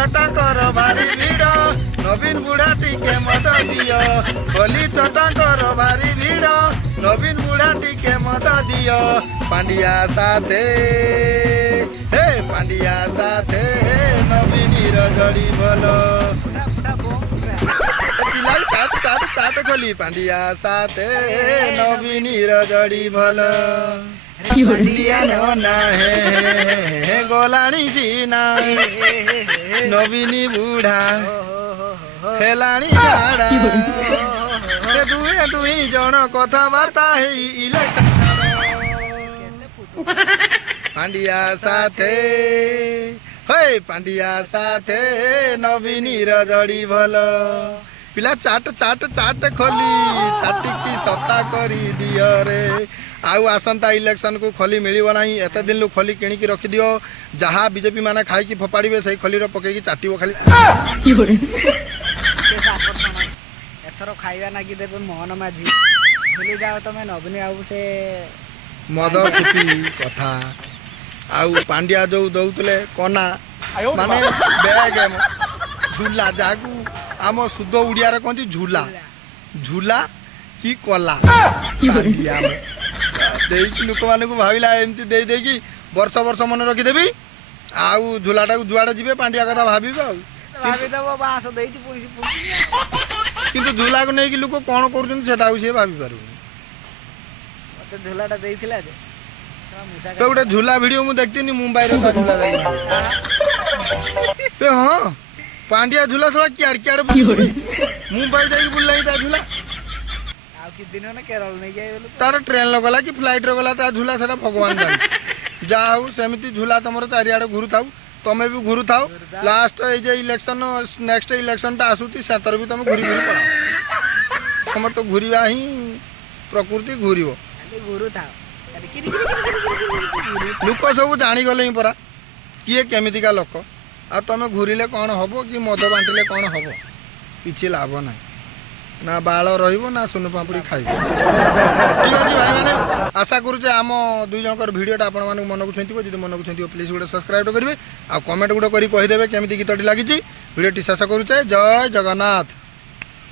ଛଟାଙ୍କର ଭାରି ଭିଡ଼ ନବୀନ ବୁଢ଼ା ଟିକେ ମଦ ଦିଅ ଖଲି ଛଟାଙ୍କର ଭାରି ଭିଡ଼ ନବୀନ ବୁଢ଼ା ଟିକେ ମଦ ଦିଅ ପାଣ୍ଡିଆ ସାଥେ ହେ ପାଣ୍ଡିଆ ସାଥେ ନବୀନର ଜଡ଼ି ଭଲ ପିଲା ଚାଟ ଖଲି ପାଣ୍ଡିଆ ସାଥେ ନବୀନର ଜଡ଼ି ଭଲ ପାଣ୍ଡିଆ ନନା ହେ ଗଲାଣି ସିନା ନବୀନ ବୁଢ଼ା ହେଲାଣି ଝାଡ଼ା ଦୁହିଁ ଜଣ କଥାବାର୍ତ୍ତା ହେଇ ଇଲେକ୍ସନ ପାଣ୍ଡିଆ ସାଥେ ହେ ପାଣ୍ଡିଆ ସାଥେ ନବୀନର ଜଡ଼ି ଭଲ ପିଲା ଚାଟ ଖୋଲି ଚାଟିକି ସଫା କରି ଦିଅ ରେ ଆଉ ଆସନ୍ତା ଇଲେକ୍ସନ को ଖଲି ମିଳିବ ନାହିଁ ଏତେ ଦିନରୁ ଖଲି କିଣିକି ରଖିଦିଅ ଯାହା ବିଜେପି ମାନେ ଖାଇକି ଫୋପାଡ଼ିବେ ସେଇ ଖଲିର ପକେଇକି ଚାଟିବ ଖାଲି ଏଥର ଖାଇବା ନାଗି ଦେବେ ମୋହନ ମାଝି ଭୁଲି ଯାଅ ତମେ ନବୀନ ଆଉ ସେ ମଦ କୁପି କଥା ଆଉ ପାଣ୍ଡିଆ ଯୋଉ ଦଉଥିଲେ କନା ମାନେ ବ୍ୟାଗ ଝୁଲା ଯାହାକୁ ଆମ ଶୁଦ୍ଧ ଓଡ଼ିଆରେ କହନ୍ତି ଝୁଲା ଝୁଲା କି କଲା ପାଣ୍ଡିଆ ଦେଇକି ଲୋକମାନଙ୍କୁ ଭାବିଲା ଏମିତି ଦେଇକି ବର୍ଷ ମନେ ରଖିଦେବି ଆଉ ଝୁଲାଟାକୁ ଯୁଆଡ଼େ ଯିବେ ପାଣ୍ଡିଆ କଥା ଭାବିବେ ଆଉ ଭାବିଦେବ ବାଁଶ ଦେଇଛି ପୁଣି କିନ୍ତୁ ଝୁଲାକୁ ନେଇକି ଲୋକ କ'ଣ କରୁଛନ୍ତି ସେଟାକୁ ସିଏ ଭାବିପାରୁନି ମତେ ଝୁଲାଟା ଦେଇଥିଲା ଯେ ତ ଗୋଟେ ଝୁଲା ଭିଡ଼ିଓ ମୁଁ ଦେଖିଥିଲି ମୁମ୍ବାଇରେ ଝୁଲା ଯାଇକି ହଁ ପାଣ୍ଡିଆ ଝୁଲା ସଳା କିଆଡ଼େ ମୁମ୍ବାଇ ଯାଇକି ବୁଲିଲାଣି ତା ଝୁଲା ଆଉ କିଛି ଦିନ ନା କେରଳ ନେଇକି ଆଇଗଲୁ ତାର ଟ୍ରେନ୍ରେ ଗଲା କି ଫ୍ଲାଇଟ୍ରେ ଗଲା ତା ଝୁଲା ସେଟା ଭଗବାନ ଜାଣେ ଯାହା ହଉ ସେମିତି ଝୁଲା ତମର ଚାରିଆଡ଼େ ଘୁରୁଥାଉ ତମେ ବି ଘୁରୁଥାଉ ଲାଷ୍ଟ ଏଇ ଯେ ଇଲେକ୍ସନ ନେକ୍ସଟ ଇଲେକ୍ସନଟା ଆସୁଛି ସେଥିରେ ବି ତମେ ଘୁରି ପଳାଅ ତମର ତ ଘୁରିବା ହିଁ ପ୍ରକୃତି ଘୁରିବ ଲୋକ ସବୁ ଜାଣିଗଲେ ହିଁ ପରା କିଏ କେମିତିକା ଲୋକ ଆଉ ତମେ ଘୁରିଲେ କ'ଣ ହବ କି ମଦ ବାଣ୍ଟିଲେ କ'ଣ ହବ କିଛି ଲାଭ ନାହିଁ ନା ବାଳ ରହିବ ନା ସୁନ ପାମ୍ପୁଡ଼ି ଖାଇବ ଠିକ୍ ଅଛି ଭାଇମାନେ ଆଶା କରୁଛେ ଆମ ଦୁଇ ଜଣଙ୍କର ଭିଡ଼ିଓଟା ଆପଣମାନଙ୍କୁ ମନକୁ ଛୁଇଁଥିବ ଯଦି ମନକୁ ଛୁଇଁଥିବ ପ୍ଲିଜ୍ ଗୋଟେ ସବସ୍କ୍ରାଇବ୍ କରିବେ ଆଉ କମେଣ୍ଟ ଗୋଟେ କରି କହିଦେବେ କେମିତି ଗୀତଟି ଲାଗିଛି ଭିଡ଼ିଓଟି ଶେଷ କରୁଛେ ଜୟ ଜଗନ୍ନାଥ।